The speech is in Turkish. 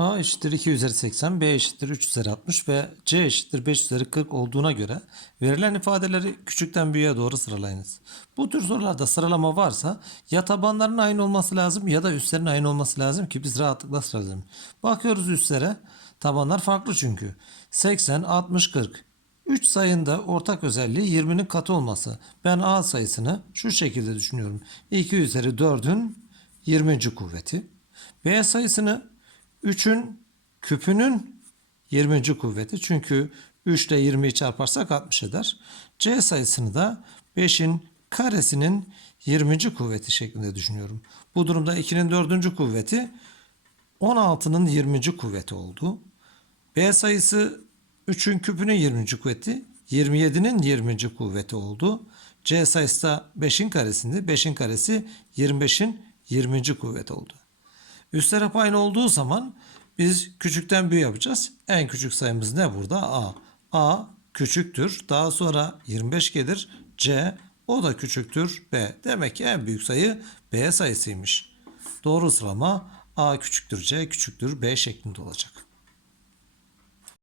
A eşittir 2 üzeri 80, B eşittir 3 üzeri 60 ve C eşittir 5 üzeri 40 olduğuna göre verilen ifadeleri küçükten büyüğe doğru sıralayınız. Bu tür sorularda sıralama varsa ya tabanların aynı olması lazım ya da üstlerin aynı olması lazım ki biz rahatlıkla sıralayalım. Bakıyoruz üstlere tabanlar farklı çünkü. 80, 60, 40. 3 sayında ortak özelliği 20'nin katı olması. Ben A sayısını şu şekilde düşünüyorum. 2 üzeri 4'ün 20. kuvveti. B sayısını 3'ün küpünün 20. kuvveti. Çünkü 3 ile 20'yi çarparsak 60 eder. C sayısını da 5'in karesinin 20. kuvveti şeklinde düşünüyorum. Bu durumda 2'nin 4. kuvveti 16'nın 20. kuvveti oldu. B sayısı 3'ün küpünün 20. kuvveti 27'nin 20. kuvveti oldu. C sayısı da 5'in karesinde 5'in karesi 25'in 20. kuvveti oldu. Üstler hep aynı olduğu zaman biz küçükten büyük yapacağız. En küçük sayımız ne burada? A. A küçüktür. Daha sonra 25 gelir. C o da küçüktür. B. Demek ki en büyük sayı B sayısıymış. Doğru sıralama A küçüktür C küçüktür B şeklinde olacak.